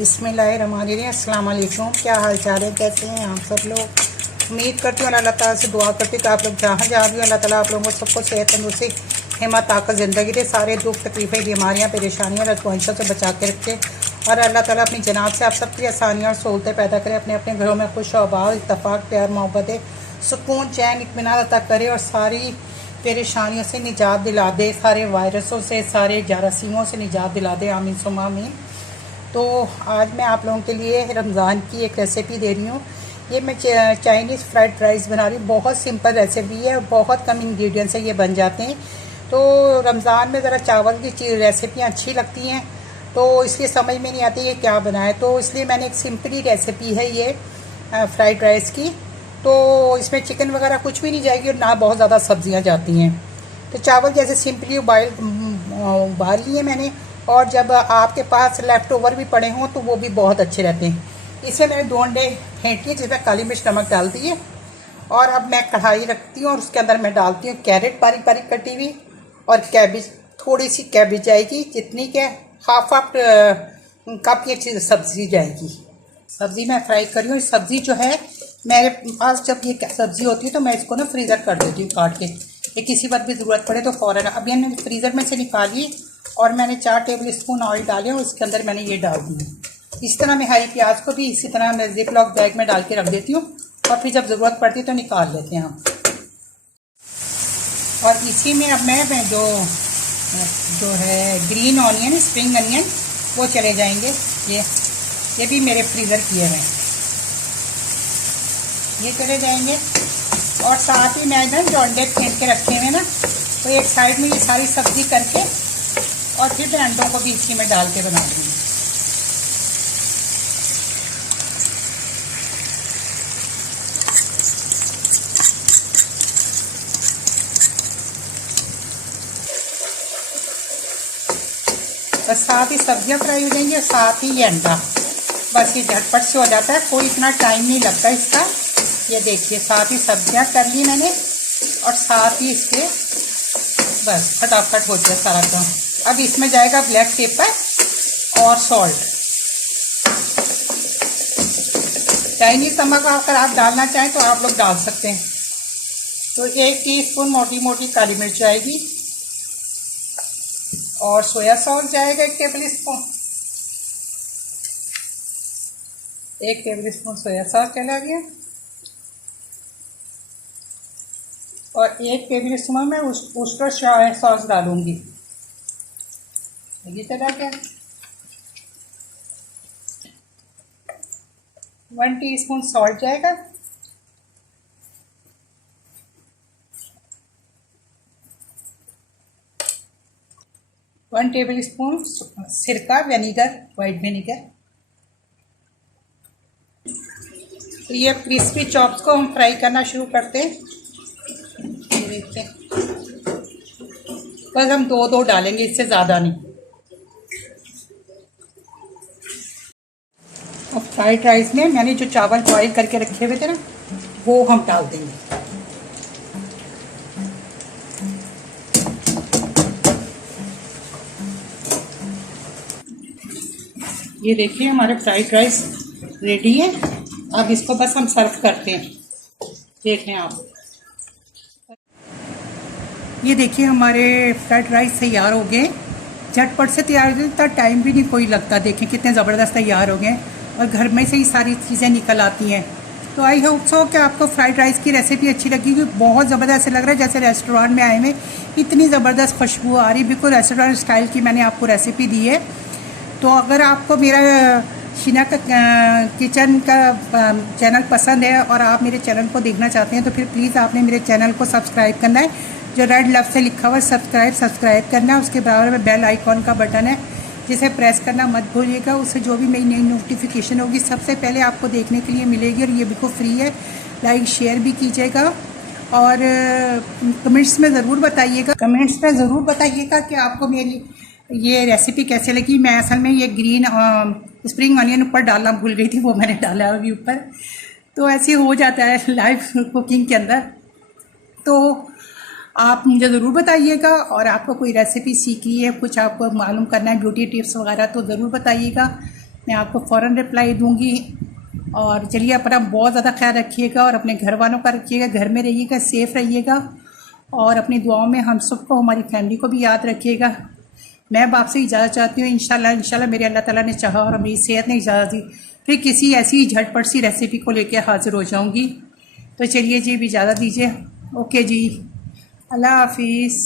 बिस्मिल्लाहिर्रहमानिर्रहीम। अस्सलाम वालेकुम। क्या हाल चाल है, कैसे हैं आप सब लोग। उम्मीद करती हूँ अल्लाह ताला से दुआ करती हूँ कि आप लोग जहाँ जहाँ भी अल्लाह ताला आप लोगों को सबको सेहत तंदुरुस्ती हिम्मत ताकत ज़िंदगी दे, सारे दुख तकलीफ़ें बीमारियाँ परेशानियाँ रजवाइशों से बचा के रखे और अल्लाह ताला अपनी जनाब से आप सबकी आसानियाँ और सहूलतें पैदा करें। अपने अपने घरों में खुश आबाद इत्तफाक प्यार मोहब्बत सुकून चैन इत्मीनान अता करे और सारी परेशानियों से निजात दिला दे, सारे वायरसों से सारे जारासीमों से निजात दिला दे। आमीन सुम्मा आमीन। तो आज मैं आप लोगों के लिए रमज़ान की एक रेसिपी दे रही हूँ। ये मैं चाइनीज़ फ्राइड राइस बना रही हूँ। बहुत सिंपल रेसिपी है, बहुत कम इंग्रेडिएंट्स से ये बन जाते हैं। तो रमज़ान में ज़रा चावल की रेसिपियाँ अच्छी लगती हैं, तो इसलिए समझ में नहीं आती ये क्या बनाए। तो इसलिए मैंने एक सिंपली रेसिपी है ये फ्राइड राइस की। तो इसमें चिकन वगैरह कुछ भी नहीं जाएगी और ना बहुत ज़्यादा सब्जियाँ जाती हैं। तो चावल जैसे सिंपली उबाल लिए मैंने, और जब आपके पास लेफ़्ट ओवर भी पड़े हों तो वो भी बहुत अच्छे रहते हैं। इसमें मैंने 2 अंडे फेंट लिए, जिसमें काली मिर्च नमक डाल दिए। और अब मैं कढ़ाई रखती हूँ और उसके अंदर मैं डालती हूँ कैरेट बारीक बारीक कटी हुई और कैबिज, थोड़ी सी कैबिज जाएगी, जितनी के हाफ कप ये चीज़ सब्ज़ी जाएगी। सब्ज़ी मैं फ्राई कर रही हूँ। सब्ज़ी जो है मेरे पास जब ये सब्ज़ी होती है तो मैं इसको ना फ्रीज़र कर देती हूँ काट के, ये किसी वक्त भी ज़रूरत पड़े तो फ़ौरन। अभी मैंने फ्रीज़र में से निकाली और मैंने 4 टेबल स्पून ऑयल डाले और उसके अंदर मैंने ये डाल दी। इस तरह मैं हरी प्याज को भी इसी तरह मैं जिप लॉक बैग में डाल के रख देती हूँ और फिर जब ज़रूरत पड़ती है तो निकाल लेते हैं हम। और इसी में अब मैं जो है ग्रीन ऑनियन, स्प्रिंग अनियन, वो चले जाएंगे। ये भी मेरे फ्रीज़र किए हुए हैं, ये चले जाएंगे। और साथ ही मैं जो अंडे फेंट के रखे हुए ना, तो एक साइड में ये सारी सब्ज़ी करके और फिर मैं अंडों को भी इसी में डाल के बना दूँगी। बस साथ ही सब्जियां फ्राई हो जाएंगी और साथ ही ये अंडा, बस ये झटपट से हो जाता है, कोई इतना टाइम नहीं लगता इसका। ये देखिए साथ ही सब्जियां कर ली मैंने और साथ ही इसके बस फटाफट हो जाए सारा काम। अब इसमें जाएगा ब्लैक पेपर और सॉल्ट। चाइनीज़ नमक अगर आप डालना चाहें तो आप लोग डाल सकते हैं। तो 1 टीस्पून मोटी मोटी काली मिर्च जाएगी और सोया सॉस जाएगा 1 table spoon. 1 table spoon soya sauce चला गया और 1 टेबल स्पून में उसका सोया सॉस डालूंगी, ये चला गया। 1 टीस्पून सॉल्ट जाएगा, 1 टेबल स्पून सिरका, विनेगर, वाइट विनेगर। तो ये क्रिस्पी चॉप्स को हम फ्राई करना शुरू करते हैं। ये देखिए बस हम 2 डालेंगे, इससे ज़्यादा नहीं। अब फ्राइड राइस में मैंने जो चावल बॉईल करके रखे हुए थे ना, वो हम डाल देंगे। ये देखिए हमारे फ्राइड राइस रेडी है। अब इसको बस हम सर्व करते हैं। देखें आप, ये देखिए हमारे फ्राइड राइस तैयार हो गए, झटपट से तैयार हो गए, इतना टाइम भी नहीं कोई लगता। देखें कितने ज़बरदस्त तैयार हो गए और घर में से ही सारी चीज़ें निकल आती हैं। तो आई होप सो कि आपको फ्राइड राइस की रेसिपी अच्छी लगी, क्योंकि बहुत ज़बरदस्त लग रहा है, जैसे रेस्टोरेंट में आए हुए, इतनी ज़बरदस्त खुशबू आ रही, बिल्कुल रेस्टोरेंट स्टाइल की मैंने आपको रेसिपी दी है। तो अगर आपको मेरा शीना का किचन का चैनल पसंद है और आप मेरे चैनल को देखना चाहते हैं तो फिर प्लीज़ आपने मेरे चैनल को सब्सक्राइब करना है। जो रेड लव से लिखा हुआ है सब्सक्राइब करना है। उसके बराबर में बेल आइकॉन का बटन है, जिसे प्रेस करना मत भूलिएगा। उससे जो भी मेरी नई नोटिफिकेशन होगी सबसे पहले आपको देखने के लिए मिलेगी और ये बिल्कुल फ्री है। लाइक शेयर भी कीजिएगा और कमेंट्स में ज़रूर बताइएगा कि आपको मेरी ये रेसिपी कैसे लगी। मैं असल में ये ग्रीन स्प्रिंग अनियन ऊपर डालना भूल गई थी, वो मैंने डाला अभी ऊपर। तो ऐसे हो जाता है लाइव कुकिंग के अंदर। तो आप मुझे ज़रूर बताइएगा, और आपको कोई रेसिपी सीखी है, कुछ आपको मालूम करना है, ब्यूटी टिप्स वगैरह, तो ज़रूर बताइएगा। मैं आपको फ़ौरन रिप्लाई दूंगी। और चलिए अपना बहुत ज़्यादा ख्याल रखिएगा और अपने घर वालों का रखिएगा, घर में रहिएगा, सेफ़ रहिएगा और अपनी दुआओं में हम सबको, हमारी फैमिली को भी याद रखिएगा। मैं अब आपसे इजाज़त चाहती हूँ। इंशाल्लाह मेरे अल्लाह ताला ने चाहा और मेरी सेहत ने इजाज़त दी फिर किसी ऐसी झटपट सी रेसिपी को लेकर हाज़िर हो जाऊँगी। तो चलिए जी, भी इजाज़त दीजिए। ओके जी, अल्लाह हाफिज़।